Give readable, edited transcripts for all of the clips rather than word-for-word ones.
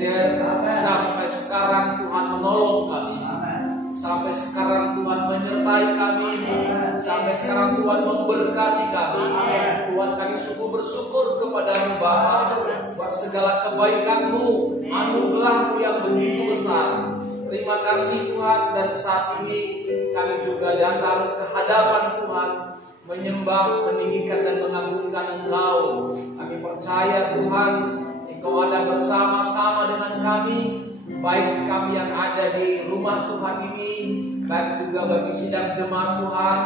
Ebenezer. Sampai sekarang Tuhan menolong kami. Sampai sekarang Tuhan menyertai kami. Sampai sekarang Tuhan memberkati kami. Tuhan, kami sungguh bersyukur kepada-Mu Bapa buat segala kebaikan-Mu, anugerah-Mu yang begitu besar. Terima kasih Tuhan, dan saat ini kami juga datang ke hadapan Tuhan, menyembah, meninggikan dan mengagungkan Engkau. Kami percaya Tuhan, Engkau ada bersama-sama dengan kami, baik kami yang ada di rumah Tuhan ini, baik juga bagi sidang jemaat Tuhan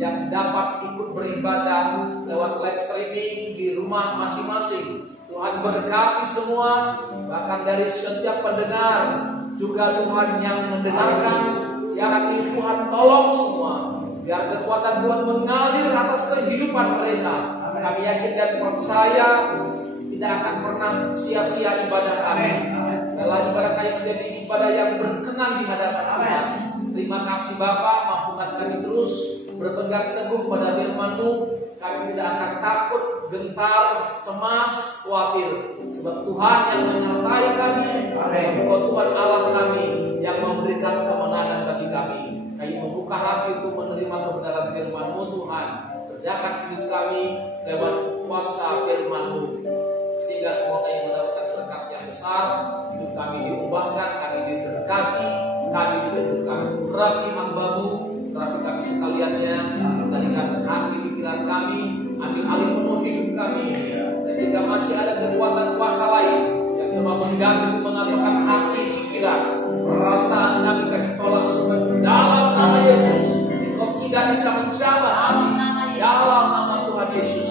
yang dapat ikut beribadah lewat live streaming di rumah masing-masing. Tuhan berkati semua, bahkan dari setiap pendengar, juga Tuhan yang mendengarkan siaran ini. Tuhan tolong semua, biar kekuatan Tuhan mengalir atas kehidupan mereka. Kami yakin dan percaya tidak akan pernah sia-sia ibadah kami. Dalam ibadah kami menjadi ibadah yang berkenan di hadapan Tuhan. Terima kasih Bapa, mampukan kami terus berpegang teguh pada firman-Mu. Kami tidak akan takut, gentar, cemas, khawatir, sebab Tuhan yang menyertai kami. Tuhan Allah kami yang memberikan kemenangan bagi kami. Kami membuka hati untuk menerima kebenaran firman-Mu Tuhan. Kerjakan hidup kami lewat kuasa firman-Mu, sehingga semua kami mendapatkan berkat yang besar. Hidup kami diubahkan, kami diberkati, kami diteguhkan. Rapi hamba-Mu, rapi kami sekaliannya, kendalikan hati pikiran kami, ambil alih penuh hidup kami. Dan jika masih ada kekuatan kuasa lain yang coba mengganggu, mengacaukan hati, pikiran, perasaan kami tolak semua dalam nama Yesus. Engkau tidak bisa mencabar dalam nama Tuhan Yesus.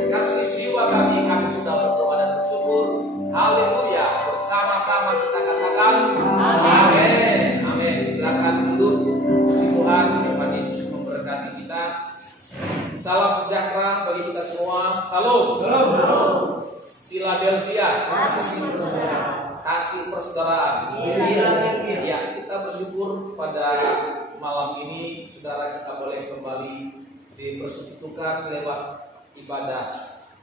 Kasih jiwa kami sudah berdoa dan bersyukur. Haleluya. Bersama-sama kita katakan amin. Amin. Silakan duduk. Tuhan Yesus memberkati kita. Salam sejahtera bagi kita semua. Salam. Philadelphia. Kasih persaudaraan. Ya, kita bersyukur pada malam ini saudara kita boleh kembali dipersekutukan lewat ibadah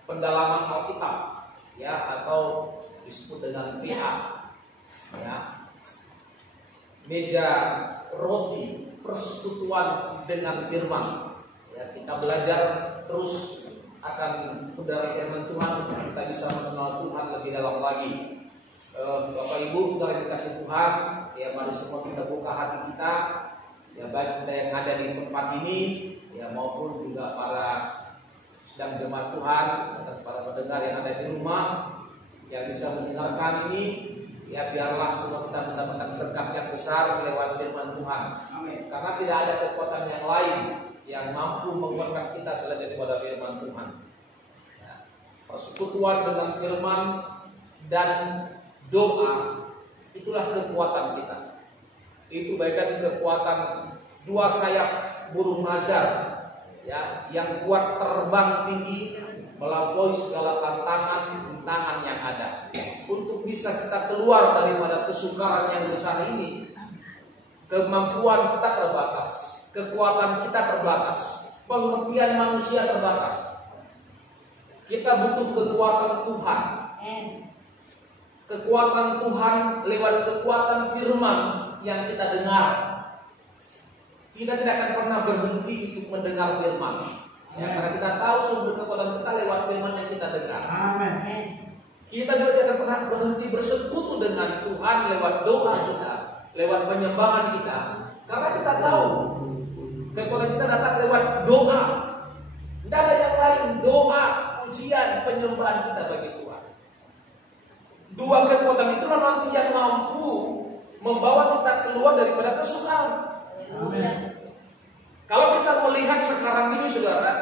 pendalaman Alkitab, ya, atau disebut dengan PH, ya, meja roti persekutuan dengan firman. Ya, kita belajar terus akan kebenaran firman Tuhan, kita bisa mengenal Tuhan lebih dalam lagi. Bapak Ibu, saudara dikasih Tuhan, ya, mari semua kita buka hati kita, ya, baik kita yang ada di tempat ini, ya, maupun juga para sedang jemaat Tuhan dan para pendengar yang ada di rumah yang bisa mendengarkan ini, ya, biarlah semua kita mendapatkan berkat yang besar lewat firman Tuhan. Amin. Karena tidak ada kekuatan yang lain yang mampu menguatkan kita selain daripada firman Tuhan. Ya. Persekutuan dengan firman dan doa, itulah kekuatan kita. Itu bagaikan kekuatan dua sayap burung mazar, ya, yang kuat terbang tinggi melampaui segala tantangan yang ada. Untuk bisa kita keluar daripada kesukaran yang besar ini, kemampuan kita terbatas, kekuatan kita terbatas, pengertian manusia terbatas. Kita butuh kekuatan Tuhan. Kekuatan Tuhan lewat kekuatan firman yang kita dengar. Kita tidak akan pernah berhenti untuk mendengar firman. Ya, karena kita tahu sumber kekuatan kita lewat firman yang kita dengar. Amin. Kita juga tidak akan pernah berhenti bersekutu dengan Tuhan lewat doa kita, lewat penyembahan kita. Karena kita tahu kekuatan kita datang lewat doa. Tidak ada yang lain, doa, pujian, penyembahan kita bagi Tuhan. Dua kekuatan itulah nanti yang mampu membawa kita keluar daripada kesukaran. Amin. Kalau kita melihat sekarang ini saudara,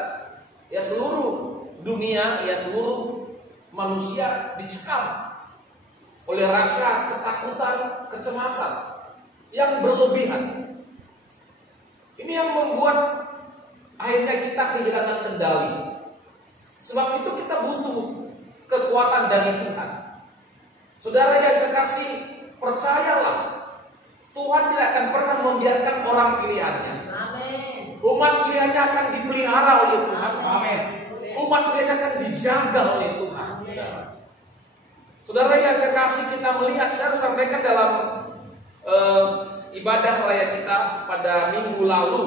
ya, seluruh dunia, ya, seluruh manusia dicekam oleh rasa ketakutan, kecemasan yang berlebihan. Ini yang membuat akhirnya kita kehilangan kendali. Sebab itu kita butuh kekuatan dari Tuhan. Saudara yang kekasih, percayalah, Tuhan tidak akan pernah membiarkan orang pilihannya. Amin. Umat pilihannya akan dipelihara oleh Tuhan. Amin. Umat pilihannya akan dijaga oleh Tuhan. Saudara yang kekasih, kita melihat, saya sampaikan dalam ibadah raya kita pada minggu lalu,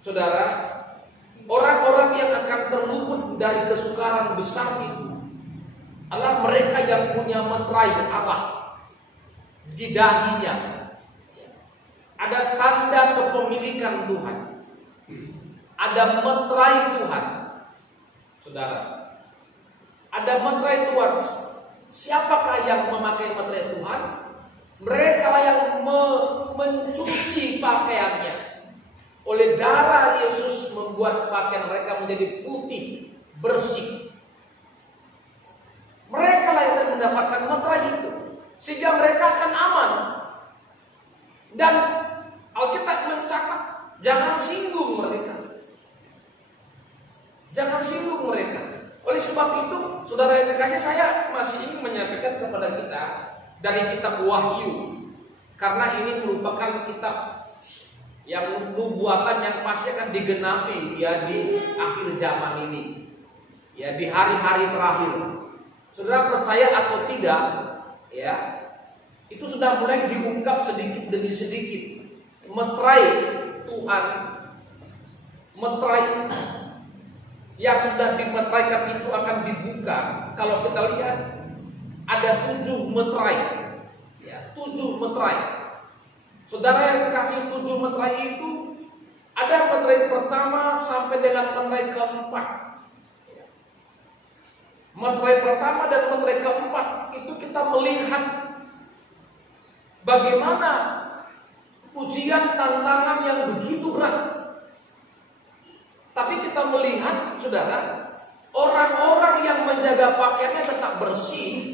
saudara, orang-orang yang akan terluput dari kesukaran besar itu adalah mereka yang punya meterai Allah di dahinya. Ada tanda kepemilikan Tuhan, ada meterai Tuhan, saudara. Ada meterai Tuhan. Siapakah yang memakai meterai Tuhan? Mereka yang mencuci pakaiannya. Oleh darah Yesus membuat pakaian mereka menjadi putih, bersih. Mereka lah yang akan mendapatkan meterai itu, sehingga mereka akan aman. Dan Alkitab mencatat, jangan singgung mereka. Jangan singgung mereka. Oleh sebab itu, saudara yang terkasih, saya masih ingin menyampaikan kepada kita dari kitab Wahyu, karena ini merupakan kitab yang nubuatan yang pasti akan digenapi ya di akhir zaman ini, ya di hari-hari terakhir. Saudara percaya atau tidak, ya itu sudah mulai diungkap sedikit demi sedikit. Meterai Tuhan, meterai yang sudah dimeteraikan itu akan dibuka. Kalau kita lihat ada 7 meterai, ya 7 meterai. Saudara yang dikasih 7 meterai itu, ada meterai pertama sampai dengan meterai keempat. Meterai pertama dan meterai keempat itu kita melihat bagaimana ujian tantangan yang begitu berat. Tapi kita melihat, saudara, orang-orang yang menjaga pakaiannya tetap bersih,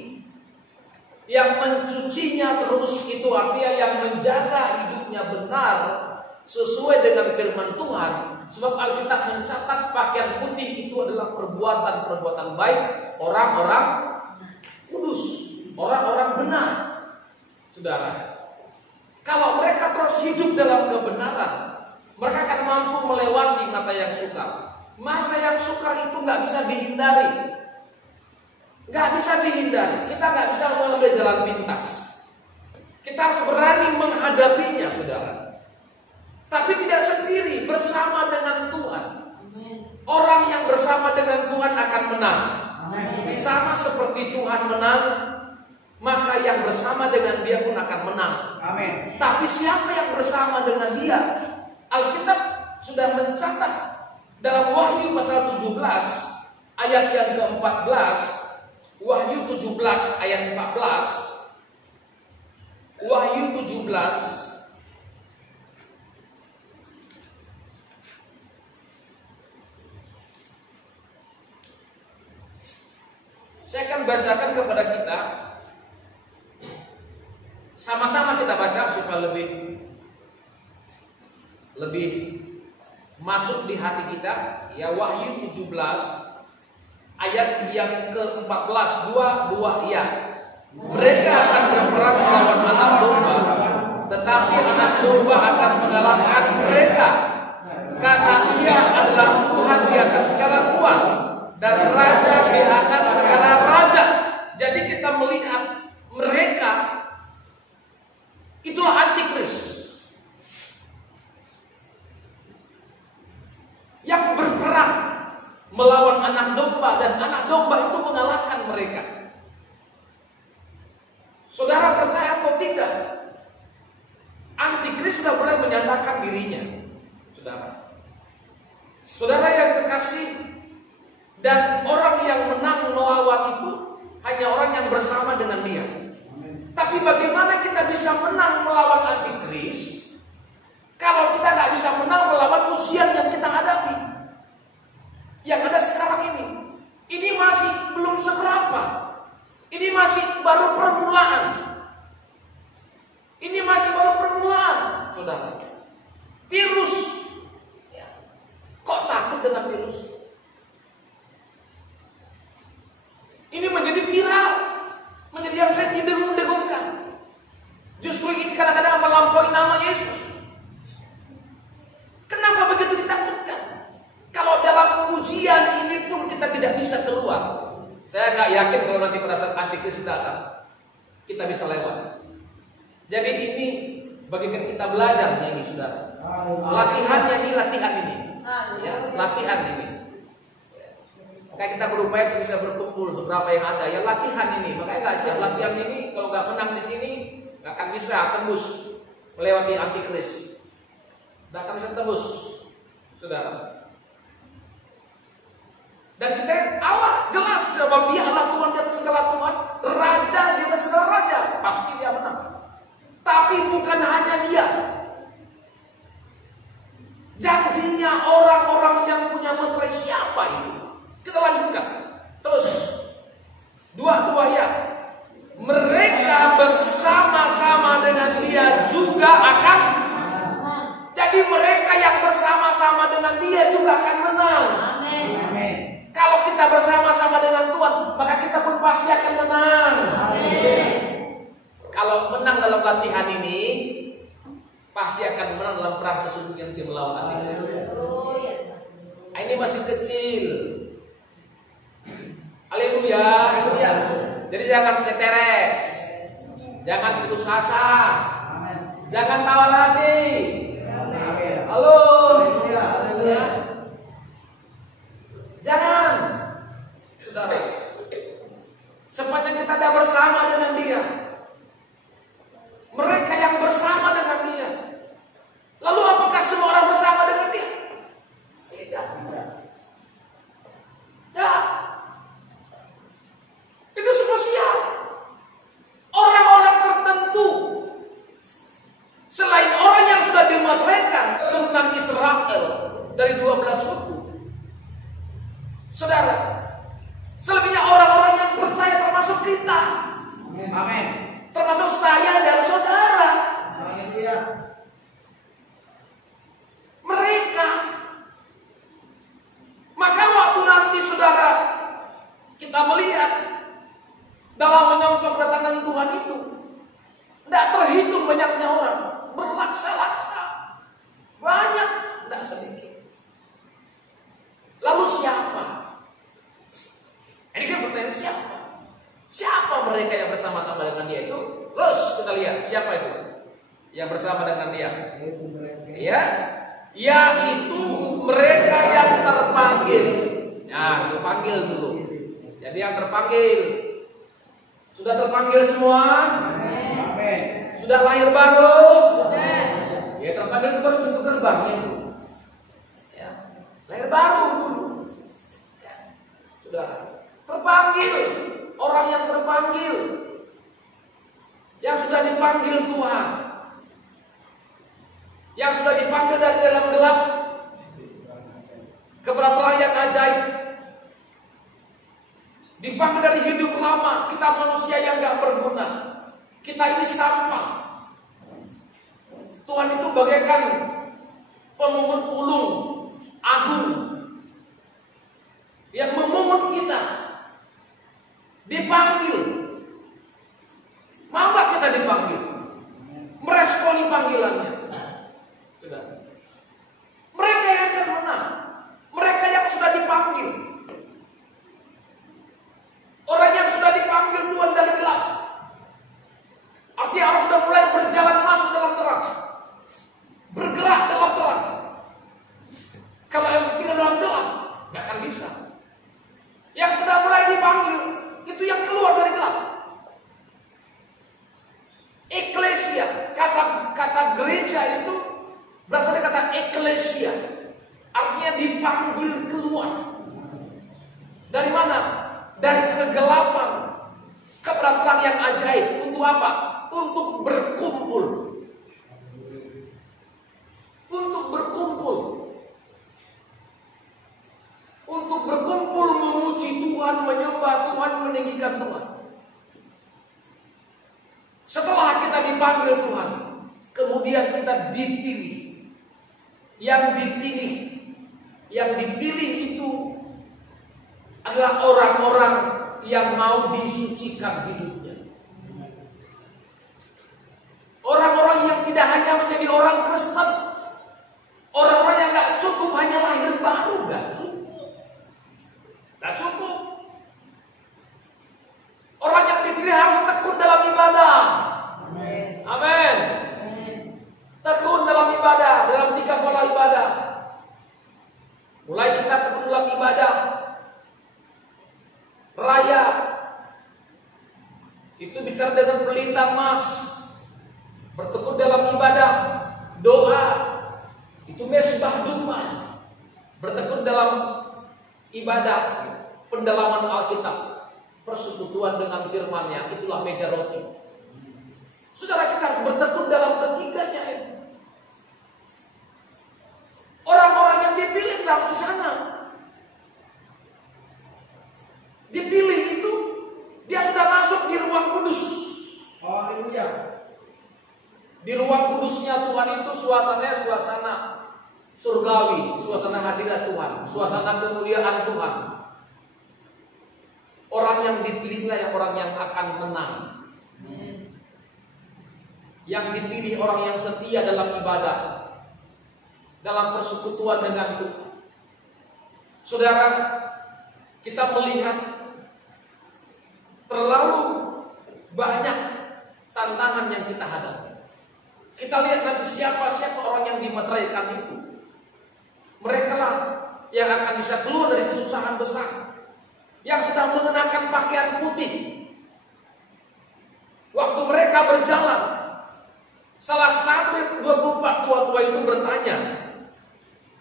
yang mencucinya terus, itu artinya yang menjaga hidupnya benar sesuai dengan firman Tuhan. Sebab Alkitab mencatat pakaian putih itu adalah perbuatan-perbuatan baik orang-orang kudus, orang-orang benar. Saudara, kalau mereka terus hidup dalam kebenaran, mereka akan mampu melewati masa yang sukar. Masa yang sukar itu nggak bisa dihindari, nggak bisa dihindari. Kita nggak bisa mengambil jalan pintas. Kita harus berani menghadapinya, saudara. Tapi tidak sendiri, bersama dengan Tuhan. Orang yang bersama dengan Tuhan akan menang. Sama seperti Tuhan menang, maka yang bersama dengan Dia pun akan menang. Amin. Tapi siapa yang bersama dengan Dia? Alkitab sudah mencatat dalam Wahyu pasal 17 ayat yang ke-14. Wahyu 17 ayat 14. Wahyu 17 saya akan bacakan kepada kita. Sama-sama kita baca supaya lebih masuk di hati kita. Ya, Wahyu 17 ayat yang ke-14, dua ya. Mereka akan berperang melawan anak domba, tetapi anak domba akan mengalahkan mereka, karena Ia adalah Tuhan di atas segala Tuhan dan Raja di atas segala raja. Jadi kita melihat mereka itulah antikris yang berperang melawan anak domba, dan anak domba itu mengalahkan mereka. Saudara percaya atau tidak, antikris sudah mulai menyatakan dirinya, saudara yang kekasih. Dan orang yang menang melawan itu hanya orang yang bersama dengan Dia. Tapi bagaimana kita bisa menang melawan antikris kalau kita nggak bisa menang melawan ujian yang kita hadapi, yang ada sekarang ini? Ini masih belum seberapa. Ini masih baru permulaan. Ini masih baru permulaan, saudara. Virus, kok takut dengan virus? Ini menjadi viral, menjadi yang sering didengung-dengungkan. Justru ini kadang-kadang melampaui nama Yesus. Kenapa begitu ditakutkan? Kalau dalam ujian ini pun kita tidak bisa keluar. Saya nggak yakin kalau nanti pada saat antikris datang kita bisa lewat. Jadi ini bagikan kita belajar ini, saudara. Latihannya ini, latihan ini, ya, latihan ini. Kayak kita berupaya untuk bisa berkumpul seberapa yang ada, ya latihan ini. Makanya nggak siap latihan ini, kalau nggak menang di sini nggak akan bisa tembus melewati antikris. Nggak akan bisa tembus, saudara. Dan kita Allah jelas bahwa Dia adalah Tuhan di atas segala Tuhan, Raja di atas segala Raja, pasti Dia menang. Tapi bukan hanya Dia. Janjinya orang-orang yang punya materai siapa itu? Kita lanjutkan. Terus dua ya. Mereka bersama-sama dengan Dia juga akan. Jadi mereka yang bersama-sama dengan Dia juga akan menang. Amin. Kalau kita bersama-sama dengan Tuhan, maka kita pun pasti akan menang. Amin. Kalau menang dalam latihan ini, pasti akan menang dalam perang sesungguhnya yang melawan antikris. Nah, ini masih kecil. Haleluya. Jadi jangan seteres, jangan putus asa, jangan tawar hati. Halo. Jangan, saudara. Sepanjang kita ada bersama dengan Dia, mereka yang bersama dengan Dia. Lalu apakah semua orang bersama dengan Dia? Tidak. Ya. Itu spesial. Orang-orang tertentu. Selain orang yang sudah dimateraikan, keturunan Israel dari 12 suku. Saudara, selebihnya orang-orang yang percaya termasuk kita. Amin. Termasuk saya dan saudara. Mereka. Maka waktu nanti saudara kita melihat dalam menyongsong kedatangan Tuhan itu, tidak terhitung banyaknya orang, berlaksa-laksa, banyak, tidak sedikit. Lalu siapa? Ini kan pertanyaan siapa? Siapa mereka yang bersama-sama dengan Dia itu? Terus kita lihat siapa itu yang bersama dengan Dia. Ya, yaitu mereka yang terpanggil. Ya, terpanggil dulu. Jadi yang terpanggil. Sudah terpanggil semua? Amin. Sudah lahir baru? Sudah. Ya, terpanggil itu harus pintu gerbangnya itu. Ya, lahir baru dulu. Ya, sudah terpanggil. Orang yang terpanggil, yang sudah dipanggil Tuhan, yang sudah dipanggil dari dalam gelap kepada terang yang ajaib, dipanggil dari hidup lama. Kita manusia yang gak berguna, kita ini sampah. Tuhan itu bagaikan pemungut ulung agung yang memungut kita. Dipanggil. Mau gak kita dipanggil? Meresponi panggilannya. Sudah. Mereka yang akan menang. Mereka yang sudah dipanggil. Orang yang sudah dipanggil Tuhan dari gelap. Artinya orang sudah mulai berjalan masuk dalam terang. Bergerak dalam terang. Kalau yang setia dalam gelap, gak akan bisa. Yang sudah mulai dipanggil, itu yang keluar dari gelap. Eklesia, kata gereja itu berasal dari kata eklesia, artinya dipanggil keluar. Dari mana? Dari kegelapan kepada terang yang ajaib. Untuk apa? Untuk berkumpul. Untuk berkumpul. Untuk berkumpul memuji Tuhan, menyembah Tuhan, meninggikan Tuhan. Setelah kita dipanggil Tuhan, kemudian kita dipilih. Yang dipilih itu adalah orang-orang yang mau disucikan hidupnya. Orang-orang yang tidak hanya menjadi orang Kristen, orang-orang yang gak cukup hanya lahir baru, gak cukup. Itu bicara dengan pelita emas. Bertekun dalam ibadah, doa. Itu mesbah dupa. Bertekun dalam ibadah, pendalaman Alkitab, persekutuan dengan firman-Nya, itulah meja roti. Saudara, kita harus bertekun dalam ketiganya. Orang-orang yang dipilih harus di sana. Dipilih itu, dia sudah masuk di ruang kudus. Haleluya. Di ruang kudusnya Tuhan itu suasananya suasana surgawi, suasana hadirat Tuhan, suasana kemuliaan Tuhan. Orang yang dipilihlah yang orang yang akan menang. Yang dipilih orang yang setia dalam ibadah, dalam persekutuan dengan Tuhan. Saudara, kita melihat terlalu banyak tantangan yang kita hadapi. Kita lihat nanti siapa orang yang dimeteraikan itu. Mereka lah yang akan bisa keluar dari kesusahan besar, yang sudah mengenakan pakaian putih. Waktu mereka berjalan, salah satu dari 24 tua-tua itu bertanya,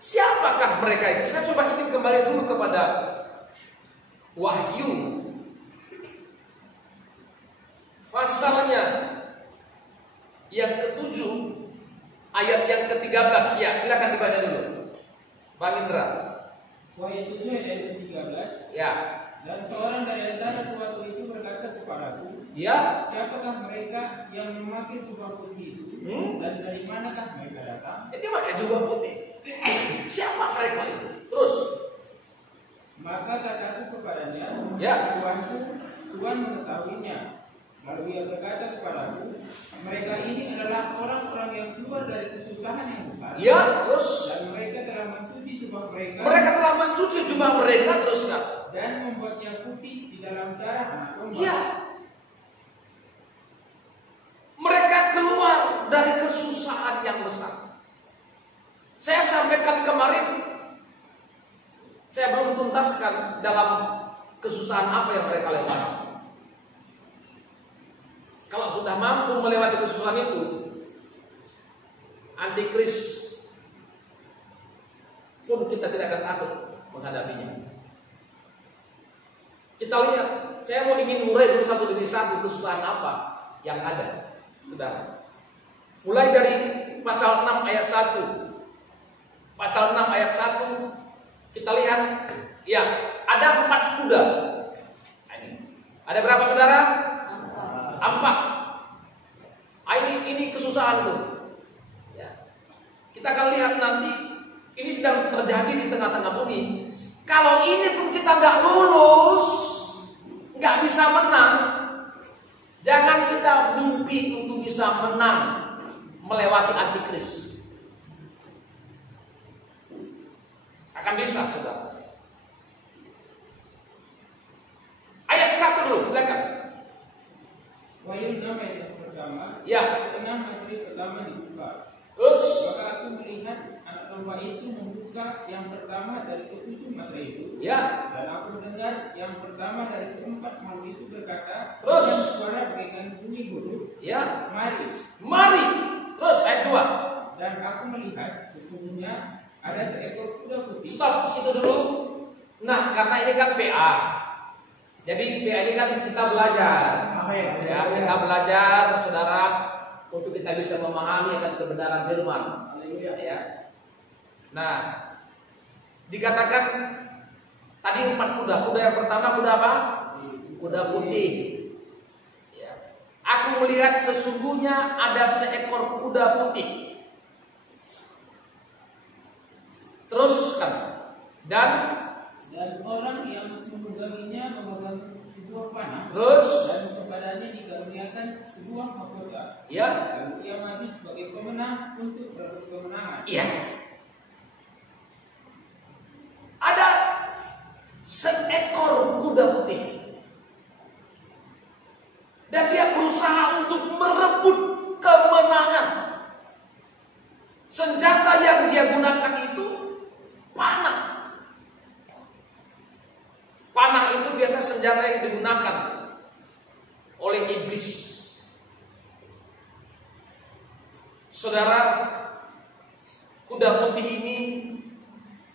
siapakah mereka itu? Saya coba ingin kembali dulu kepada Wahyu pasalnya yang ke-7 ayat yang ke-13. Ya, silakan dibaca dulu, Bang Indra. Wahyu 7 ayat 13. Ya. Dan seorang dari antara tua-tua itu berkata kepadaku, Ya. siapakah mereka yang memakai jubah putih itu? Dan dari manakah mereka datang? Ini pakai jubah putih. Siapa mereka itu? Terus. Maka kataku kepadanya, Ya. Tuanku, Tuhan mengetahuinya. Lalu ia berkata kepadaku, mereka ini adalah orang-orang yang keluar dari kesusahan yang besar. Ya, terus. Dan mereka telah mencuci jubah mereka. Mereka telah mencuci jubah mereka, terus kan? Dan membuatnya putih di dalam darah anak domba. Ya. Mereka keluar dari kesusahan yang besar. Saya sampaikan kemarin, saya belum tuntaskan dalam kesusahan apa yang mereka lewati. Kalau sudah mampu melewati kesusahan itu, antikris pun kita tidak akan takut menghadapinya. Kita lihat, saya mau ingin mulai dulu satu demi satu kesusahan apa yang ada. Sudah. Mulai dari pasal 6 ayat 1. Pasal 6 ayat 1 kita lihat, ya, ada 4 kuda. Ada berapa saudara? 4. Ini kesusahan tuh. Ya. Kita akan lihat nanti ini sedang terjadi di tengah-tengah bumi. Kalau ini pun kita nggak lulus, nggak bisa menang, jangan kita mimpi untuk bisa menang melewati antikris. Akan bisa, saudara. Ayat 1 dulu, silakan. Wahyu 6 ayat yang pertama. Ya. Tengah materi pertama dibuka. Terus. Maka aku melihat anak domba itu membuka yang pertama dari ke-7 materi itu. Ya. Dan aku mendengar yang pertama dari ke-4 makhluk itu berkata. Terus. Dengan suara bagaikan bunyi gurun. Ya. Mari. Mari. Terus ayat 2. Dan aku melihat sesungguhnya ada seekor kuda putih. Stop situ dulu. Nah, karena ini kan PA. Jadi PA ini kan kita belajar. Ya, kita belajar, saudara, untuk kita bisa memahami akan kebenaran firman. Ya. Nah, dikatakan tadi 4 kuda. Kuda yang pertama kuda apa? Kuda putih. Ya. Aku melihat sesungguhnya ada seekor kuda putih. Terus kan? Dan orang yang menungganginya memegang sebuah panah. Terus. Dan kepadanya dikaruniakan sebuah mahkota. Ya. Lalu ia maju sebagai pemenang untuk berebut kemenangan. Iya. Ada seekor kuda putih. Dan dia berusaha untuk merebut kemenangan. Senjata yang dia gunakan itu panah. Panah itu biasa senjata yang digunakan oleh iblis Saudara, kuda putih ini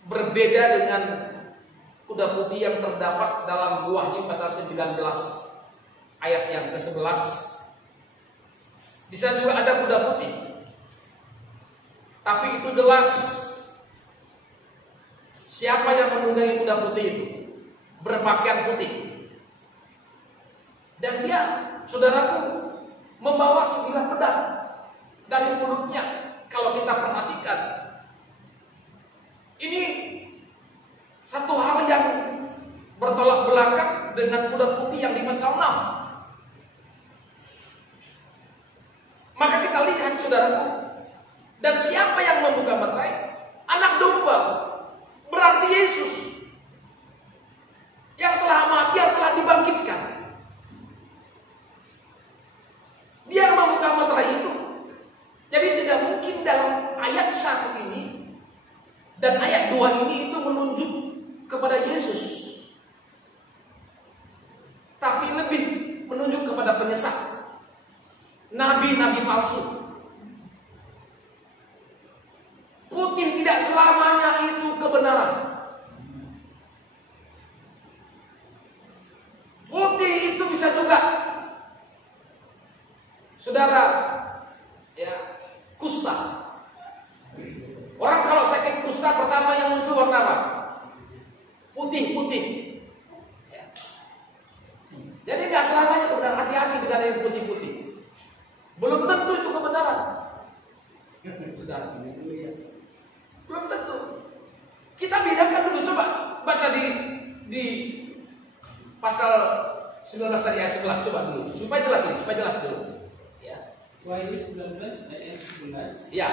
berbeda dengan kuda putih yang terdapat dalam Wahyu pasal 19 ayat yang ke-11. Di sana juga ada kuda putih. Tapi itu jelas siapa yang menunggangi kuda putih itu, berpakaian putih. Dan dia, saudaraku, membawa 9 pedang dari mulutnya. Kalau kita perhatikan, ini satu hal yang bertolak belakang dengan kuda putih yang di pasal 6. Maka kita lihat, saudaraku, dan siapa yang membuka materai? Anak domba, berarti Yesus yang telah mati, yang telah dibangkitkan. Dia membuka materai itu. Jadi tidak mungkin dalam ayat 1 ini dan ayat 2 ini itu menunjuk kepada Yesus, tapi lebih menunjuk kepada penyesat, nabi-nabi palsu. Putih tidak selamanya itu kebenaran. Putih itu bisa juga, saudara, ya, kusta. Orang kalau sakit kusta pertama yang muncul warna apa? Putih-putih. Jadi nggak selamanya kebenaran. Hati-hati dengan yang putih-putih. Belum tentu itu kebenaran. Saudara, belum tentu. Kita bedakan dulu, coba baca di pasal 19 tadi ayat 11, coba dulu supaya jelas dulu. Ya. Wahyu 19 ayat 11. Ya.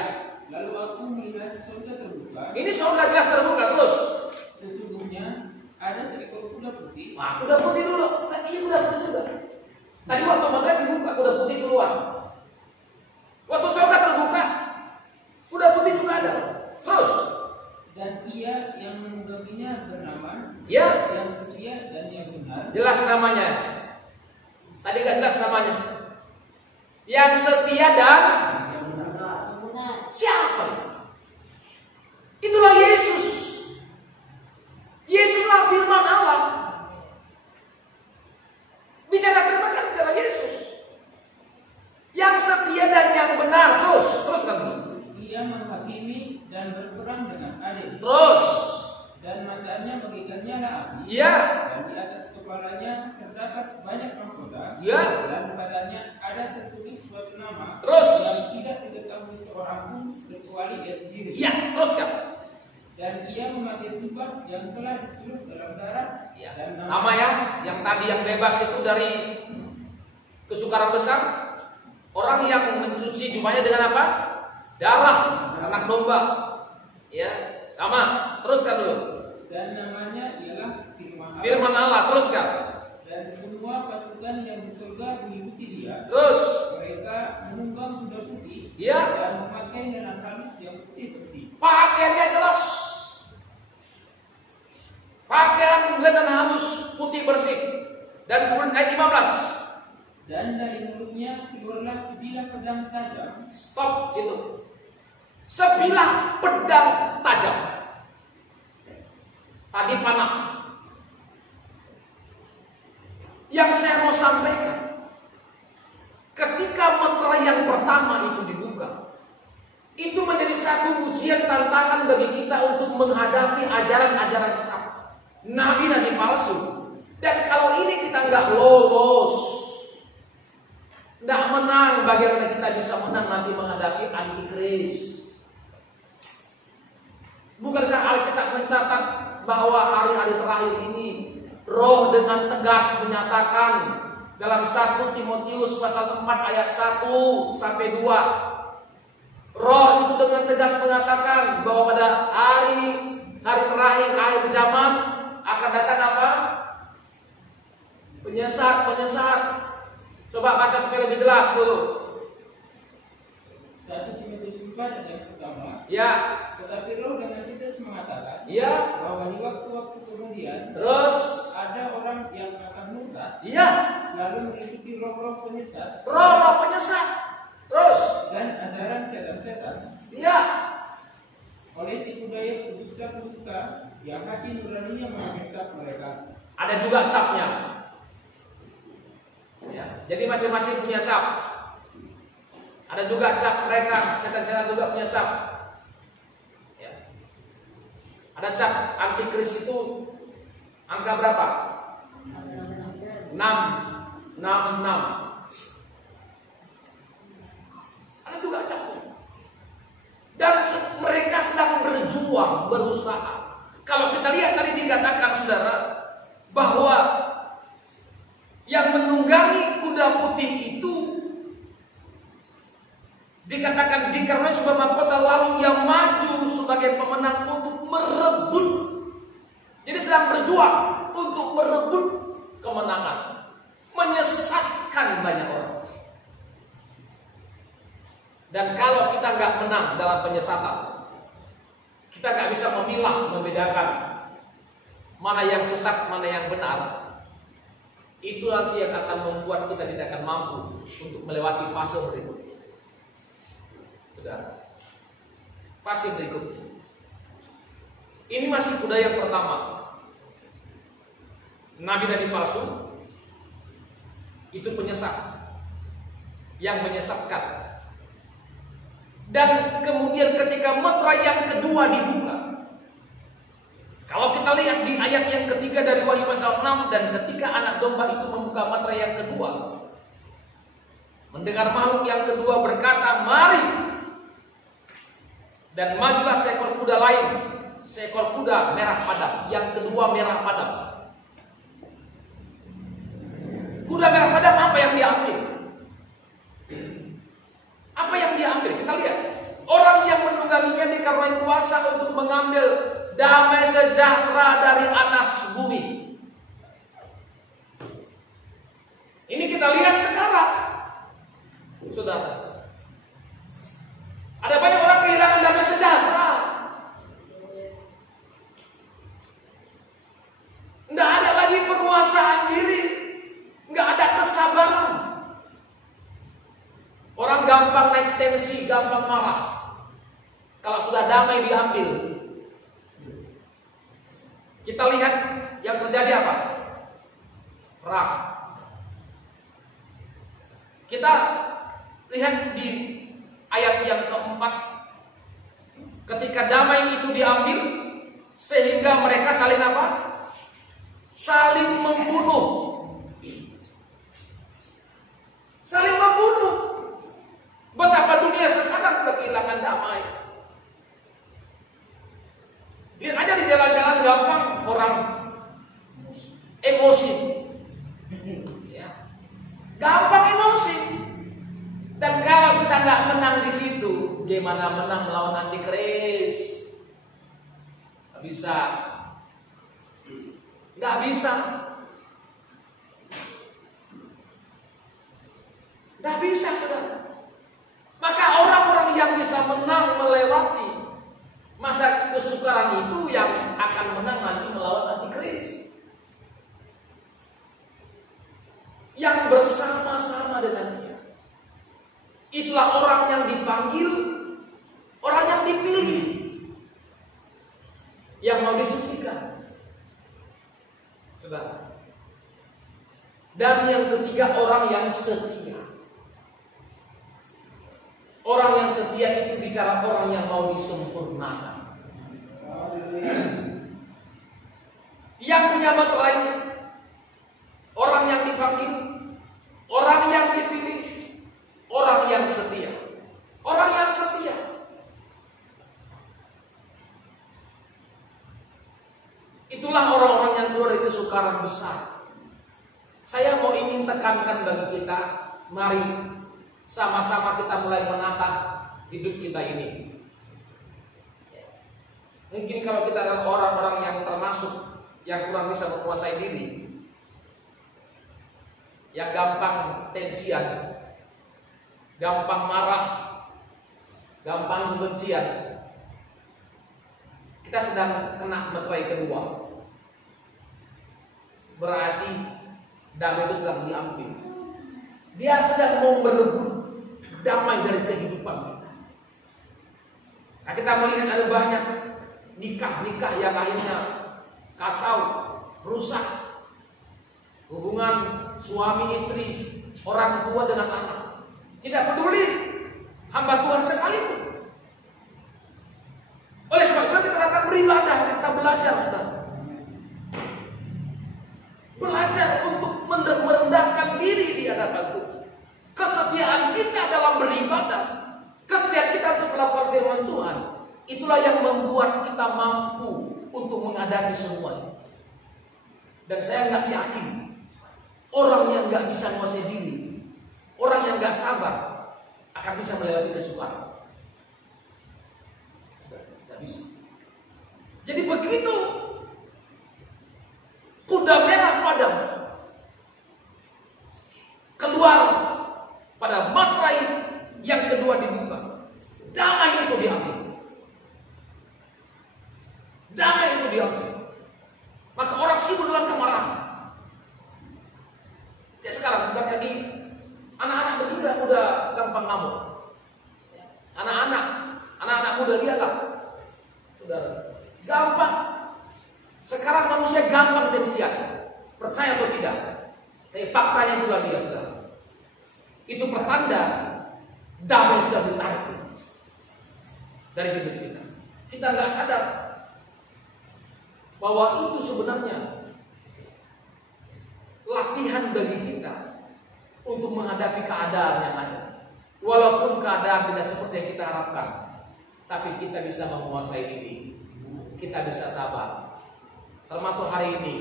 Lalu aku melihat surga terbuka. Ini surga jelas terbuka terus. Sesungguhnya ada seekor kuda putih. Nah, kuda putih dulu. Nah, ini kuda putih juga. Tadi waktu materai dibuka, kuda putih keluar. Waktu surga terbuka, kuda putih juga ada. Terus. Dan ia yang menungganginya bernama, Ya. yang setia dan yang benar. Jelas namanya. Tadi gak jelas namanya. Yang setia dan siapa? Itulah Yesus. Yesuslah firman Allah. Bicara firman kan bicara Yesus. Yang setia dan yang benar. Terus kan? Ia menghakimi dan berperang dengan adil. Terus. Dan matanya bagikan nyala api. Iya. Dan di atas kepalanya terdapat banyak mahkota. Iya. Dan padanya ada tertulis suatu nama. Terus. Yang tidak diketahui seorang pun kecuali dia sendiri. Iya. Terus kan? Dan ia memakai jubah yang telah ditulis dalam darah. Ya. Dan Sama ya. Yang tadi yang bebas itu dari kesukaran besar. Orang yang mencuci jubahnya dengan apa? Darah anak domba. Ya. Sama. Teruskan dulu. Dan namanya ialah Firman Allah. Firman Allah. Teruskan. Dan semua pasukan yang di surga mengikuti dia. Terus. Mereka menunggang kuda putih. Iya. Dan memakai lenan halus yang putih bersih. Pakaiannya jelas. Pakaian lenan halus putih bersih. Dan kemudian ayat 15. Dan dari mulutnya keluarlah sebilah pedang tajam. Stop gitu. Sebilah pedang tajam. Tadi panah. Yang saya mau sampaikan, ketika materai yang pertama itu dibuka, itu menjadi satu ujian tantangan bagi kita untuk menghadapi ajaran-ajaran sesat, nabi-nabi palsu. Dan kalau ini kita nggak lolos, nggak menang, bagaimana kita bisa menang nanti menghadapi antikris? Bukankah Alkitab mencatat bahwa hari-hari terakhir ini Roh dengan tegas menyatakan dalam 1 Timotius pasal 4 ayat 1 sampai 2. Roh itu dengan tegas mengatakan bahwa pada hari terakhir akhir zaman akan datang apa? Penyesat. Coba baca supaya lebih jelas dulu. 1 Timotius 4 ayat pertama. Ya. Tetapi Roh dengan tegas mengatakan, Iya. bahwa di waktu-waktu kemudian Terus ada orang yang akan murtad, iya. lalu mengikuti roh-roh penyesat. Roh penyesat. Terus dan ajaran setan-setan. Iya. Oleh tipu daya pedusta-pedusta yang hati nuraninya menghasut mereka. Ada juga capnya. Ya, jadi masing-masing punya cap. Ada juga cap mereka, setan-setan juga punya cap. Ya. Ada cap antikris itu angka berapa? 6. Ada juga capnya. Dan mereka sedang berjuang, berusaha. Kalau kita lihat tadi dikatakan saudara bahwa yang menunggangi kuda putih itu dikatakan dikarenai sebuah mahkota, lalu yang maju sebagai pemenang untuk merebut. Jadi sedang berjuang untuk merebut kemenangan, menyesatkan banyak orang. Dan kalau kita nggak menang dalam penyesatan, kita nggak bisa memilah, membedakan mana yang sesat, mana yang benar. Itu nanti yang akan membuat kita tidak akan mampu untuk melewati fase berikutnya. Sudah. Fase berikutnya. Ini masih kuda yang pertama. Nabi palsu itu penyesat, yang menyesatkan. Dan kemudian ketika meterai yang kedua dibuka, kalau kita lihat di ayat yang ketiga dari Wahyu pasal 6, dan ketika anak domba itu membuka meterai yang kedua, mendengar makhluk yang kedua berkata, "Mari." Dan majulah seekor kuda lain, seekor kuda merah padam, yang kedua merah padam. Kuda merah padam apa yang diambil? Apa yang diambil? Kita lihat. Orang yang menungganginya dikarenai kuasa untuk mengambil damai sejahtera dari atas bumi. Ini kita lihat sekarang, saudara. Ada banyak orang kehilangan damai sejahtera. Nggak ada lagi penguasaan diri, nggak ada kesabaran. Orang gampang naik tensi, gampang marah. Kalau sudah damai diambil. Kita lihat yang terjadi apa? Perang. Kita lihat di ayat yang keempat, ketika damai itu diambil, sehingga mereka saling apa? Saling membunuh. Saling membunuh. Betapa dunia sekarang kehilangan damai. Lihat aja di jalan-jalan gampang orang emosi. Ya. Gampang emosi. Dan kalau kita nggak menang di situ, gimana menang melawan antikris? Nggak bisa. Nggak bisa. Nggak bisa, saudara. Maka orang-orang yang bisa menang melewati masa kesukaran itu yang akan menang nanti melawan antikris. Yang bersama-sama dengan dia. Itulah orang yang dipanggil, orang yang dipilih, yang mau disucikan. Saudara. Dan yang ketiga, orang yang setia. Orang yang setia itu bicara orang yang mau disempurnakan. Yang punya materai, orang yang dipanggil, orang yang dipilih, orang yang setia. Orang yang setia. Itulah orang-orang yang keluar dari kesukaran besar. Saya mau ingin tekankan bagi kita, mari sama-sama kita mulai menata hidup kita ini. Mungkin kalau kita adalah orang-orang yang termasuk yang kurang bisa menguasai diri, yang gampang tensian, gampang marah, gampang kebencian, kita sedang kena meterai kedua. Berarti damai itu sedang diambil. Dia sedang mau berebut damai dari kehidupan kita. Nah, kita melihat ada banyak nikah-nikah yang akhirnya kacau, rusak. Hubungan suami istri, orang tua dengan anak. Tidak peduli hamba Tuhan sekalipun. Oleh sebab itu kita akan beribadah, kita belajar, saudara. Belajar untuk merendahkan diri di hadapan Tuhan. Kesetiaan kita dalam beribadah, kesetiaan kita untuk melakukan firman Tuhan, itulah yang membuat kita mampu untuk menghadapi semuanya. Dan saya nggak yakin orang yang nggak bisa menguasai diri, orang yang nggak sabar akan bisa melewati kesukaran. Nggak bisa. Jadi begitu kuda merah padam keluar pada materai yang kedua dibuka, damai itu diambil. Damai itu diambil. Maka orang sibuk dengan kemarahan. Ya sekarang bukan lagi anak-anak begitu udah gampang ngamuk. Anak-anak muda lihatlah, saudara, gampang. Sekarang manusia gampang demikian, percaya atau tidak. Tapi faktanya juga dia, saudara. Itu pertanda damai sudah ditarik dari hidup kita. Kita nggak sadar bahwa itu sebenarnya latihan bagi kita untuk menghadapi keadaan yang ada. Walaupun keadaan tidak seperti yang kita harapkan, tapi kita bisa menguasai diri. Kita bisa sabar. Termasuk hari ini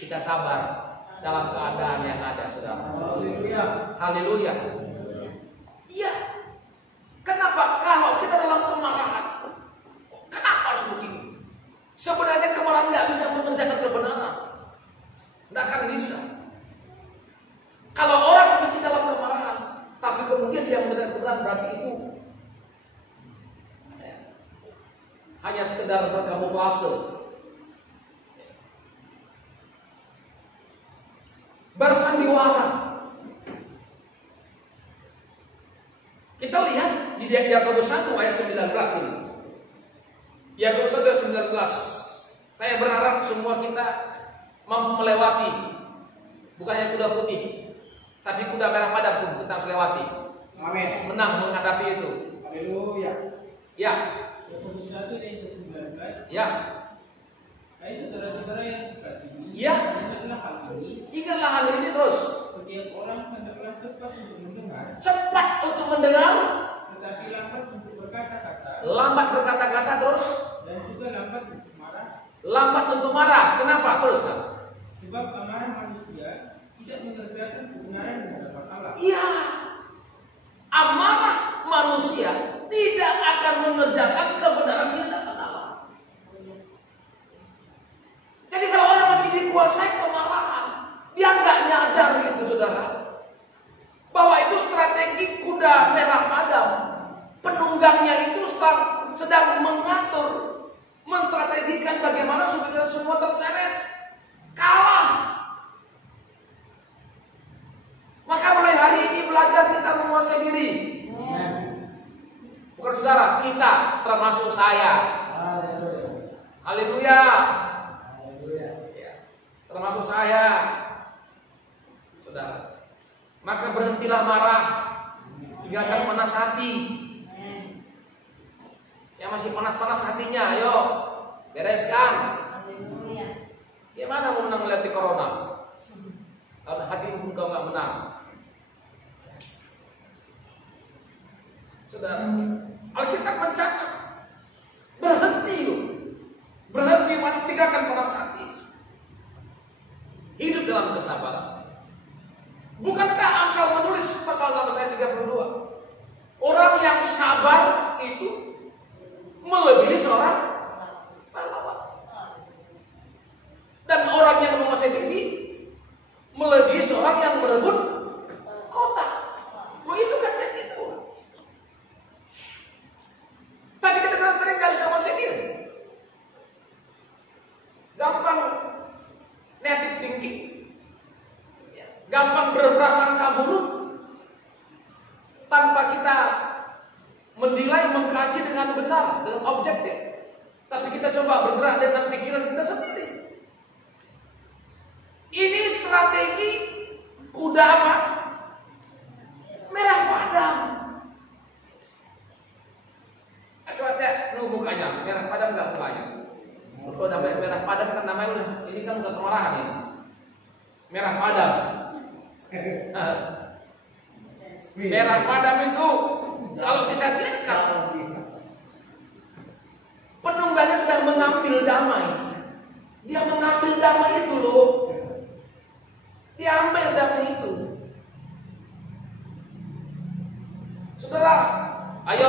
kita sabar dalam keadaan yang ada, saudara. Haleluya. Haleluya. Iya. Kenapa? Kalau kita dalam kemarahan, kenapa harus begini? Sebenarnya kemarahan nggak bisa mengerjakan kebenaran. Nggak akan bisa. Kalau orang masih dalam kemarahan, tapi kemudian dia mengerjakan kebenaran, berarti itu hanya sekedar berkamuflase. Bersandiwara. Kita lihat di Yakobus 1 ayat 19 ini. Yakobus 1 ayat 19. Saya berharap semua kita mampu melewati, bukannya kuda putih, tapi kuda merah padam pun kita harus lewati. Amin. Menang menghadapi itu. Haleluya. Ya. Yakobus 1 ayat 19. Ya. Hai saudara-saudara yang dikasihi. Ya. Ingatlah hal ini. Ingatlah hal ini terus. Setiap orang hendaklah cepat untuk mendengar, Cepat untuk mendengar, tetapi lambat untuk berkata-kata. lambat berkata-kata terus, Dan juga lambat untuk marah. lambat untuk marah. Kenapa? Terus kan? Sebab amarah manusia tidak mengerjakan kebenaran di hadapan Allah. Iya. Amarah manusia tidak akan mengerjakan kebenaran di hadapan Allah. Jadi kalau orang masih dikuasai kemarahan, dia nggak nyadar gitu, saudara, bahwa itu strategi kuda merah padam. Penunggangnya itu sedang mengatur, menstrategikan bagaimana supaya semua terseret, kalah. Maka mulai hari ini belajar kita menguasai diri. Bukan saudara, kita termasuk saya. Haleluya. Ya, termasuk saya, saudara. Maka berhentilah marah, tinggalkan panas hati. Yang masih panas-panas hatinya, ayo bereskan. Gimana mau menang melihat corona? Kalau hati pun kau nggak menang, saudara. Alkitab mencatat berhenti, berhenti mana, tinggalkan panas hati, hidup dalam kesabaran. Bukankah Amsal menulis pasal 6 ayat 32, orang yang sabar itu melebihi seorang pahlawan, dan orang yang menguasai diri melebihi seorang yang merebut kota. Lo itu kan itu. Tapi kita kan sering gak bisa menguasai diri, gampang negatif thinking, gampang berprasangka buruk tanpa kita dengan benar, dengan objektif. Tapi kita coba bergerak dengan pikiran kita sendiri. Ini strategi kuda apa? Merah padam. Coba cek lu mukanya, merah padam nggak mukanya? Oh, namanya merah padam kan namanya udah. Ini kan bukan kemarahan ya. Merah padam. Merah padam itu kalau kita lihat penunggangnya sedang mengambil damai. Dia mengambil damai itu loh. Dia ambil damai itu. Saudara, ayo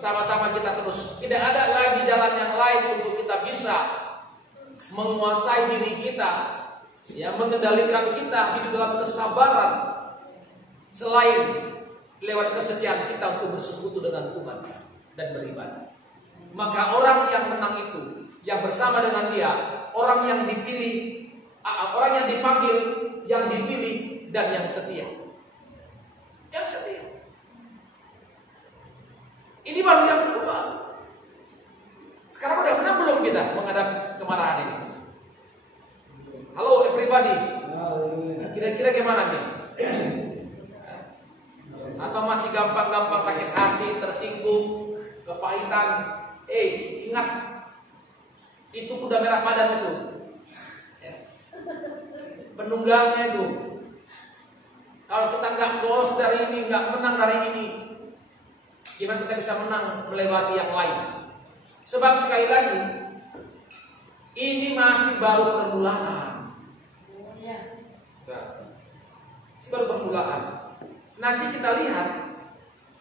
sama-sama kita terus. Tidak ada lagi jalan yang lain untuk kita bisa menguasai diri kita, ya, mengendalikan kita hidup dalam kesabaran selain lewat kesetiaan kita untuk bersekutu dengan Tuhan dan beribadah. Maka orang yang menang itu, yang bersama dengan Dia, orang yang dipilih, orang yang dipanggil, yang dipilih dan yang setia. Yang setia. Ini baru yang kedua. Sekarang udah pernah belum kita menghadapi kemarahan ini? Halo everybody. Kira-kira gimana nih? Atau masih gampang-gampang sakit hati, tersinggung, kepahitan? Ingat, itu kuda merah padam itu. Penunggangnya itu. Kalau kita nggak lolos dari ini, nggak menang dari ini, gimana kita bisa menang melewati yang lain? Sebab sekali lagi, ini masih baru permulaan. Baru permulaan. Nanti kita lihat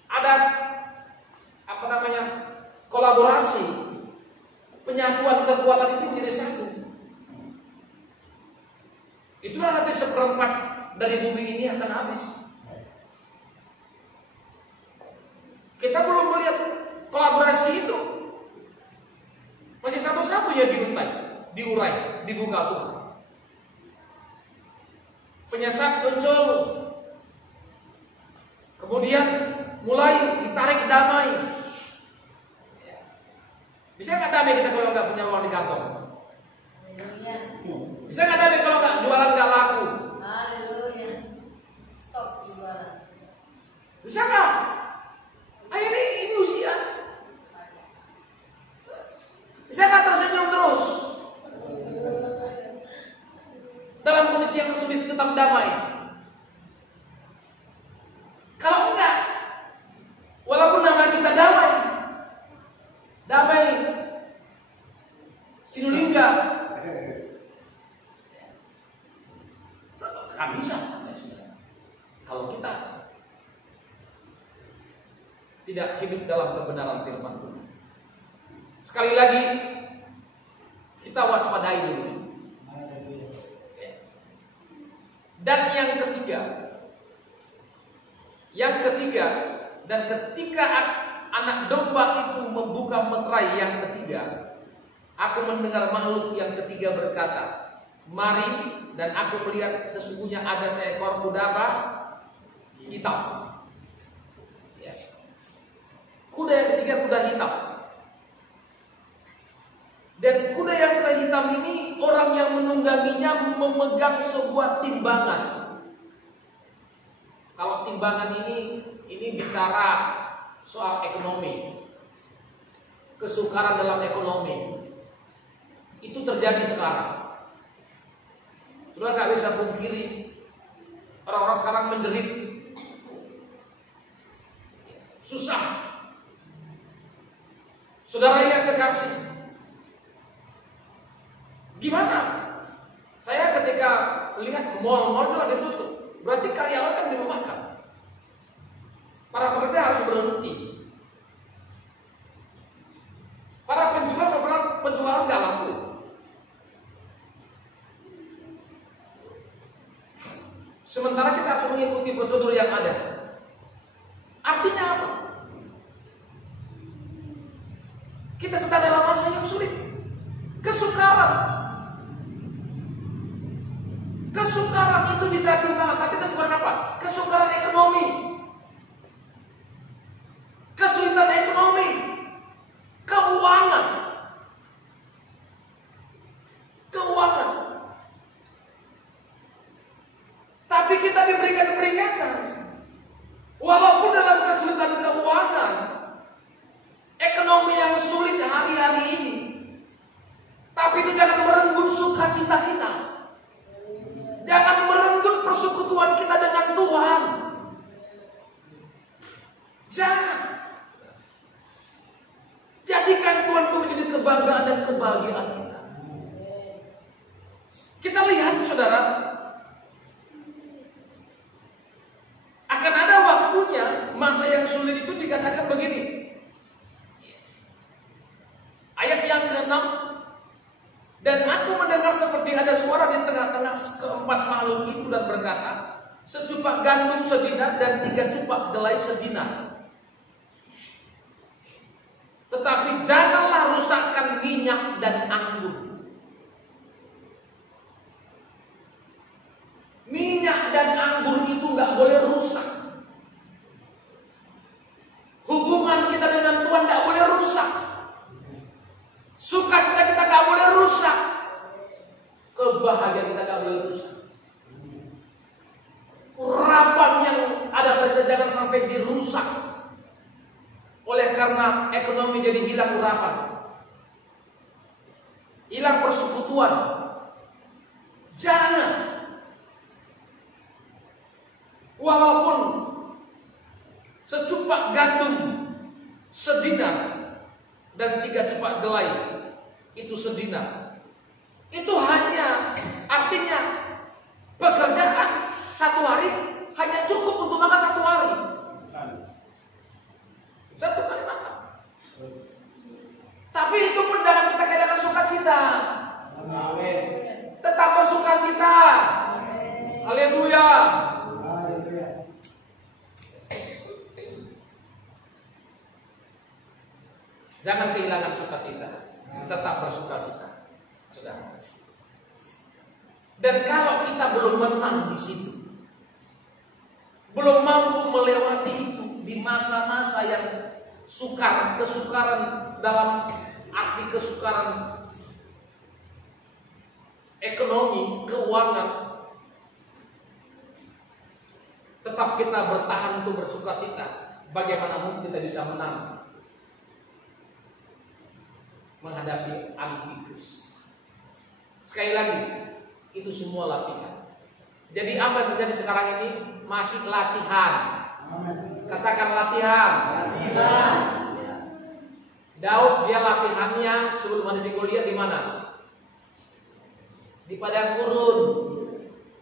ada kolaborasi, penyatuan kekuatan itu menjadi satu. Itulah nanti 1/4 dari bumi ini akan habis. Kita belum melihat kolaborasi itu. Masih satu-satunya diurai, dibuka Tuhan. Penyesat muncul, kemudian mulai ditarik damai. Bisa nggak damai kita kalau nggak punya uang di kantong? Bisa nggak damai kalau nggak jualan nggak laku? Stop jualan. Bisa nggak? Ini usia. Bisa nggak tersenyum terus? Dalam kondisi yang sulit tetap damai. Kalau enggak, walaupun nama kita damai Sinulinga, nggak bisa. Kalau kita tidak hidup dalam kebenaran firman Tuhan. Sekali lagi, kita waspadai dulu. Dan yang ketiga, dan ketika anak domba itu membuka meterai yang ketiga, aku mendengar makhluk yang ketiga berkata, mari, dan aku melihat sesungguhnya ada seekor kuda hitam. Ya. Kuda yang ketiga kuda hitam. Dan kuda yang hitam ini orang yang menungganginya memegang sebuah timbangan. Kalau timbangan ini bicara soal ekonomi, kesukaran dalam ekonomi. Itu terjadi sekarang. Sudah nggak bisa pungkiri, orang-orang sekarang menjerit, susah. Saudara yang kekasih, gimana? Saya ketika lihat mal-mal itu ada tutup, berarti karyawan kan dirumahkan. Para pekerja harus berhenti. Para penjual nggak laku. Sementara kita harus mengikuti prosedur yang ada. Artinya apa? Kita sedang dalam masa yang sulit. Kesukaran itu bisa dibilang, tapi kesukaran apa? Kesukaran ekonomi. Kesulitan ekonomi. kita diberikan peringatan. Walaupun dalam kesulitan keuangan, ekonomi yang sulit hari-hari ini, tapi itu jangan merenggut sukacita kita. Jangan merenggut persekutuan kita dengan Tuhan. Jangan. Jadikan Tuhan itu menjadi kebanggaan dan kebahagiaan kita. Kita lihat, saudara, akan ada waktunya masa yang sulit itu dikatakan begini. Ayat yang ke-6, dan aku mendengar seperti ada suara di tengah-tengah keempat makhluk itu dan berkata, secupak gandum sedinar dan 3 cupak delai sedinar. Tetapi janganlah rusakkan minyak dan anggur. Minyak dan anggur itu nggak boleh rusak. Hubungan kita dengan Tuhan nggak boleh rusak. Sukacita kita nggak boleh rusak. Kebahagiaan kita nggak boleh rusak. Urapan yang ada pada kita jangan sampai dirusak. Oleh karena ekonomi jadi hilang urapan, hilang persekutuan. Jangan. Walaupun secupak gandum sedinar dan 3 cupak delai itu sedinar, itu hanya artinya pekerjaan 1 hari hanya cukup untuk makan 1 hari. 1 kali makan. Tapi itu pun jangan kita kehilangan sukacita. Tetap bersukacita. Haleluya. Jangan kehilangan sukacita. Tetap bersukacita. Saudara. Dan kalau kita belum menang di situ, belum mampu melewati itu di masa-masa yang sukar, kesukaran dalam arti kesukaran ekonomi, keuangan, tetap kita bertahan untuk bersukacita. Bagaimana mungkin kita bisa menang menghadapi Antikus? Sekali lagi, itu semua latihan. Jadi apa yang terjadi sekarang ini masih latihan. Katakan latihan. Latihan. Daud dia latihannya sebelum ada di Goliat di mana? Di padang gurun.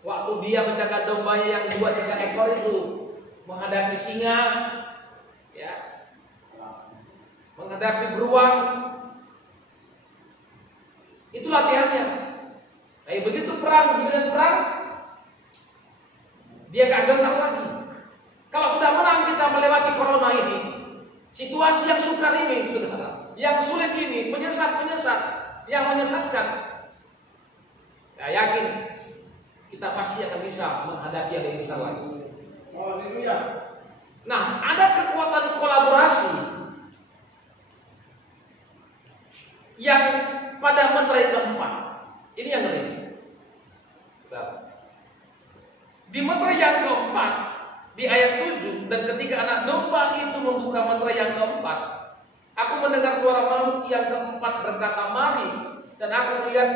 Waktu dia menjaga dombanya yang 2-3 ekor itu, menghadapi singa, ya, menghadapi beruang, itu latihannya. Tapi begitu perang, dia gak gentar lagi. Kalau sudah menang kita melewati corona ini, situasi yang sukar ini, saudara, yang sulit ini, yang menyesatkan, saya yakin kita pasti akan bisa menghadapi yang lebih besar lagi. Haleluya. Nah, ada kekuatan kolaborasi yang pada meterai keempat. Ini yang ngeri. Di meterai yang keempat, di ayat 7, dan ketika anak domba itu membuka meterai yang keempat, aku mendengar suara makhluk yang keempat berkata, mari. Dan aku melihat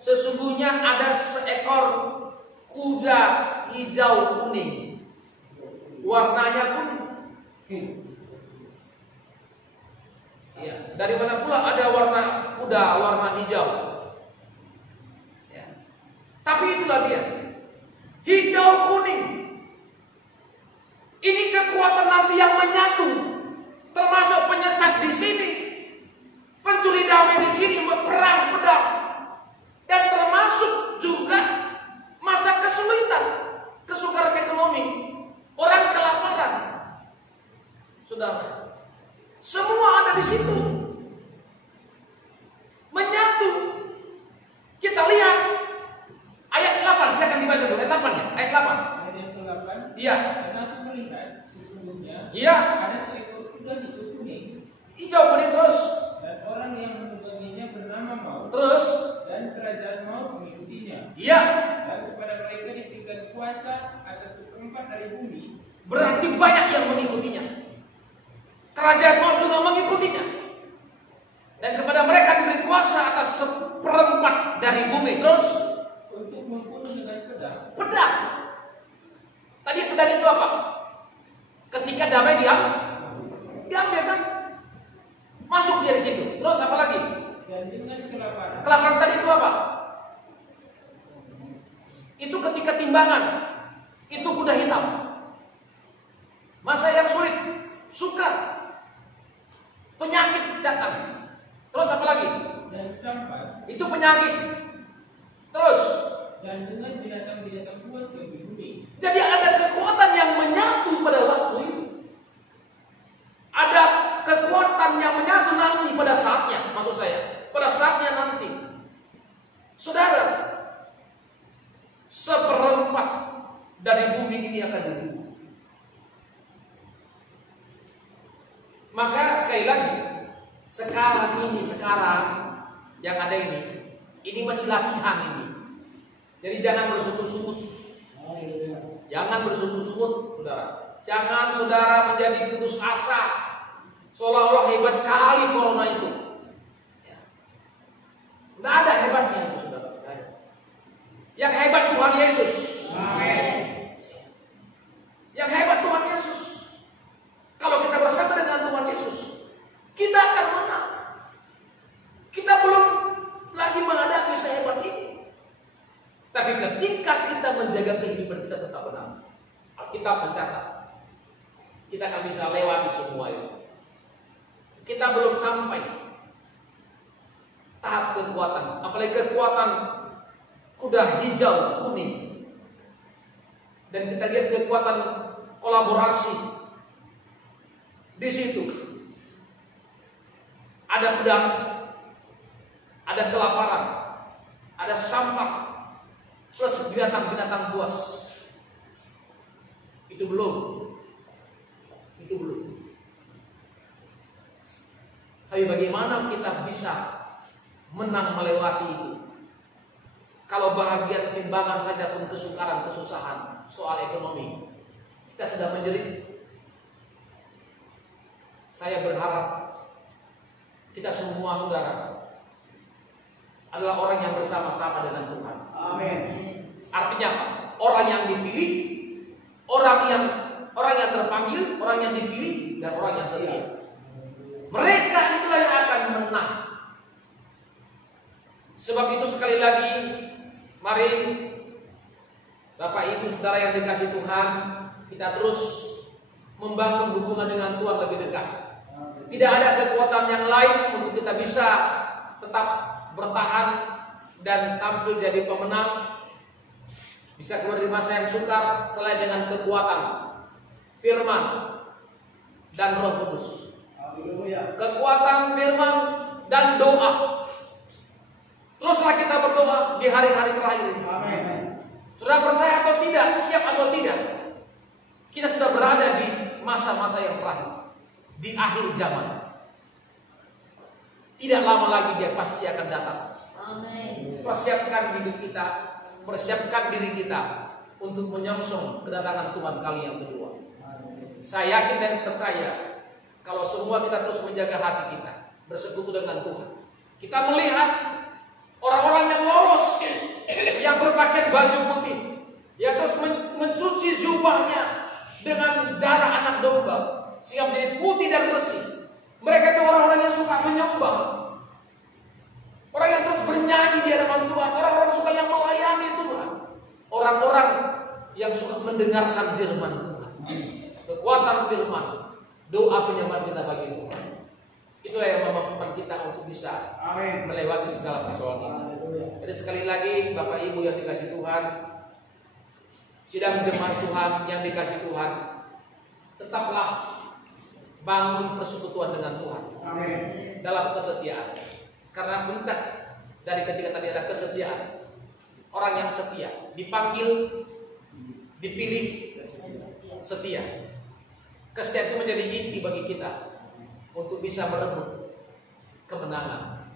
sesungguhnya ada seekor kuda hijau kuning. Warnanya pun ya, dari mana pula ada warna kuda warna hijau. Ya. Tapi itulah dia, hijau kuning. Ini kekuatan nanti yang menyatu, termasuk penyesat di sini, pencuri damai di sini, perang pedang, dan termasuk juga masa kesulitan, kesukaran ekonomi, orang kelaparan. Saudara, semua ada di situ, menyatu. Kita lihat ayat 8, kita akan dibaca dulu ayat 8 ya, ayat 8. Ayat 8. Iya. Dan aku melihat sesungguhnya Iya. ada seekor kuda hijau kuning. Hijau kuning terus. Dan orang yang menungganginya bernama Maut. Terus. Dan kerajaan Maut mengikutinya. Iya. Dan kepada mereka diberikan kuasa atas seperempat dari bumi, berarti banyak yang mengikutinya. Kerajaan maut juga mengikutinya. Dan kepada mereka diberi kuasa atas seperempat dari bumi. Terus untuk membunuh dengan pedang. pedang. Tadi pedang itu apa? Ketika damai diambil kan? Masuk dari situ. Terus apa lagi? Dan dengan kelaparan. Kelaparan tadi itu apa? Itu ketika timbangan. Itu kuda hitam. Masa yang sulit, sukar, penyakit datang. Terus apa lagi? Dan sampai. Itu penyakit. Terus. Dan dengan binatang-binatang buas yang di bumi. Jadi ada kekuatan yang menyatu pada waktu itu. Ada kekuatan yang menyatu nanti pada saatnya. Maksud saya, pada saatnya nanti. Saudara, seperempat dari bumi ini akan dibunuh. Maka sekali lagi, sekarang yang ada ini masih latihan ini. Jadi jangan bersungguh-sungguh. Jangan bersungguh-sungguh, saudara. Jangan saudara menjadi putus asa, seolah-olah hebat kali corona itu. Nggak ada hebatnya itu, saudara. Yang hebat Tuhan Yesus. Amin. Yang hebat Tuhan Yesus. Kalau kita bersama dengan Tuhan Yesus, kita akan menang. Kita belum lagi menghadapi sehebat ini. Tapi ketika kita menjaga kehidupan kita tetap benar, Alkitab mencatat kita akan bisa lewati semua itu. Kita belum sampai tahap kekuatan, apalagi kekuatan kuda hijau kuning. Dan kita lihat kekuatan kolaborasi di situ. Ada pedang, ada kelaparan, ada sampah, plus binatang-binatang buas. Itu belum. Tapi bagaimana kita bisa menang melewati itu? Kalau bahagian timbangan saja pun kesukaran, kesusahan, soal ekonomi, kita sudah menjerit. Saya berharap kita semua saudara adalah orang yang bersama-sama dengan Tuhan. Amin. Artinya apa? Orang yang dipilih, orang yang terpanggil, orang yang dipilih, dan orang yang setia. Mereka itulah yang akan menang. Sebab itu sekali lagi, mari Bapak Ibu Saudara yang dikasih Tuhan, kita terus membangun hubungan dengan Tuhan lebih dekat. Tidak ada kekuatan yang lain untuk kita bisa tetap bertahan dan tampil jadi pemenang, bisa keluar dari masa yang sukar selain dengan kekuatan firman dan Roh Kudus. Kekuatan firman dan doa. Teruslah kita berdoa di hari-hari terakhir. Amin. Sudah percaya atau tidak, siap atau tidak, kita sudah berada di masa-masa yang terakhir, di akhir zaman. Tidak lama lagi dia pasti akan datang. Amin. Persiapkan hidup kita, persiapkan diri kita untuk menyongsong kedatangan Tuhan kali yang kedua. Amin. Saya yakin dan percaya kalau semua kita terus menjaga hati kita, bersekutu dengan Tuhan, kita melihat orang-orang yang lolos, yang berpakaian baju putih, yang terus mencuci jubahnya dengan darah anak domba, sehingga menjadi putih dan bersih. Mereka itu orang-orang yang suka menyembah, orang yang terus bernyanyi di hadapan Tuhan, orang-orang suka yang melayani Tuhan, orang-orang yang suka mendengarkan firman Tuhan, kekuatan firman, doa penyembahan kita bagi Tuhan. Itulah yang memampukan kita untuk bisa melewati segala persoalan ini. Jadi sekali lagi Bapak Ibu yang dikasih Tuhan, sidang jemaat Tuhan yang dikasih Tuhan, tetaplah bangun persekutuan dengan Tuhan. Amin. Dalam kesetiaan. Karena perintah dari ketika tadi ada kesetiaan. Orang yang setia, dipanggil, dipilih, setia. Kesetiaan itu menjadi inti bagi kita untuk bisa merebut kemenangan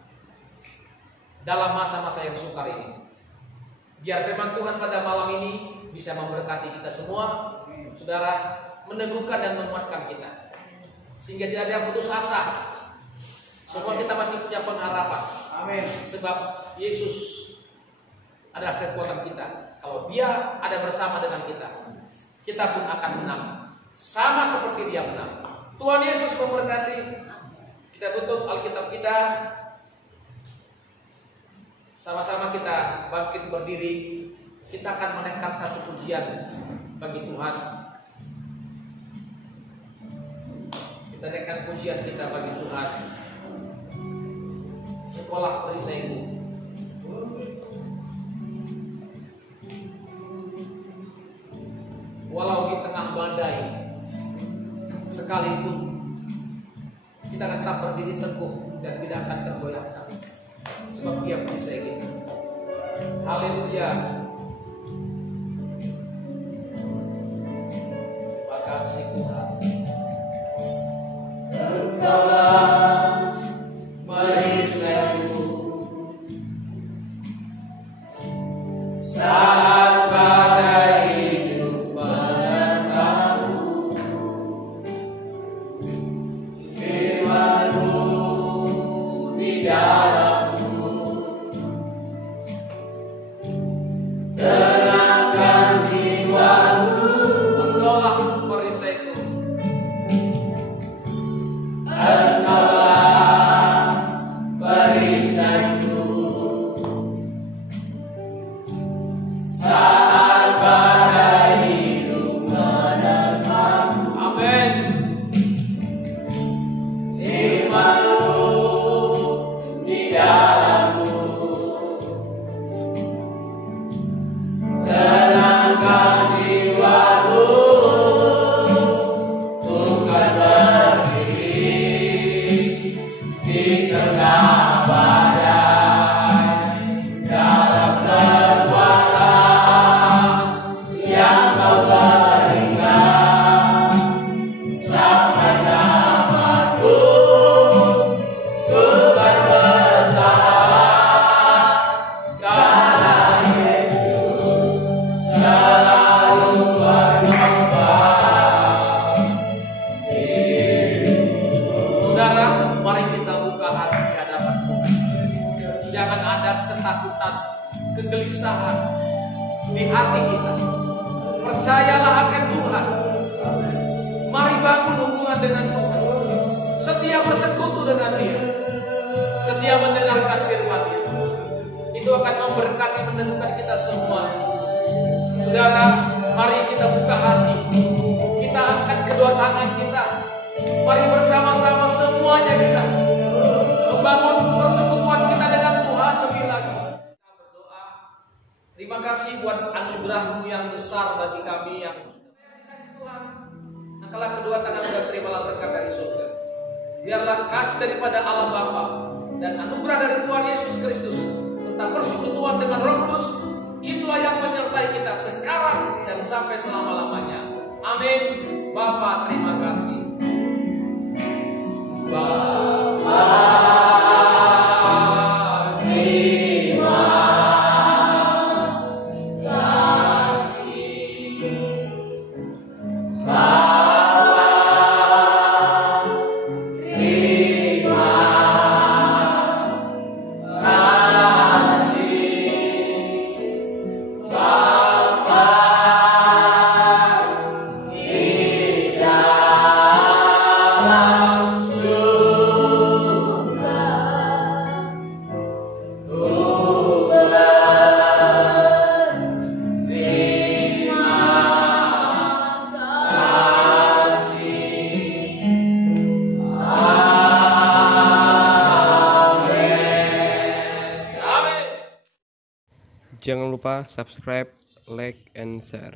dalam masa-masa yang sukar ini. Biar firman Tuhan pada malam ini bisa memberkati kita semua, saudara, meneguhkan dan menguatkan kita, sehingga tidak ada yang putus asa. Semua kita masih punya pengharapan. Amin. Sebab Yesus adalah kekuatan kita. Kalau Dia ada bersama dengan kita, kita pun akan menang, sama seperti Dia menang. Tuhan Yesus memberkati. Kita tutup Alkitab kita. Sama-sama kita bangkit berdiri. Kita akan menaikkan satu pujian bagi Tuhan. Kita naikkan pujian kita bagi Tuhan. Sekolah perisaiku. Walau di tengah badai sekalipun, kita akan tetap berdiri teguh dan tidak akan tergoyahkan, sebab Dia perisai kita. Haleluya. Terima kasih Tuhan. Engkaulah perisaiku saat badai hidup menerpaku. Firman-Mu di dalamku tenangkan jiwaku. Engkaulah perisaiku. Engkaulah perisaiku saat badai hidup menerpaku. Amin. Firman-Mu di dalamku tenangkan jiwaku, bukan berdiri di tengah badai dalam kekuatan yang Kau berikan. Sampai namaku bukan bertahan, karena Yesus selalu menyembah. Saudara, mari kita buka hati di hadapan Tuhan. Jangan ada ketakutan, kegelisahan di hati kita. Percayalah akan Tuhan. Mari bangun hubungan dengan Tuhan. Setia bersekutu dengan Dia. Setia mendengarkan firman-Nya. Itu akan memberkati, meneguhkan kita semua. Saudara, mari kita buka hati. Kita angkat kedua tangan kita. Mari bersama-sama semuanya kita membangun persekutuan kita dengan Tuhan lebih lagi. Kita berdoa. Terima kasih buat anugerah-Mu yang besar bagi kami yang dikasih Tuhan. Angkatlah kedua tangan dan terimalah berkat dari surga. Biarlah kasih daripada Allah Bapa dan anugerah dari Tuhan Yesus Kristus tentang persekutuan dengan Roh Kudus, itulah yang menyertai kita sekarang dan sampai selama-lamanya. Amin. Bapa, terima kasih. Bapa, terima kasih. Bapa, terima kasih. Bapa di dalam surga, Tuhan terima kasih. Amin. Jangan lupa subscribe, like, and share.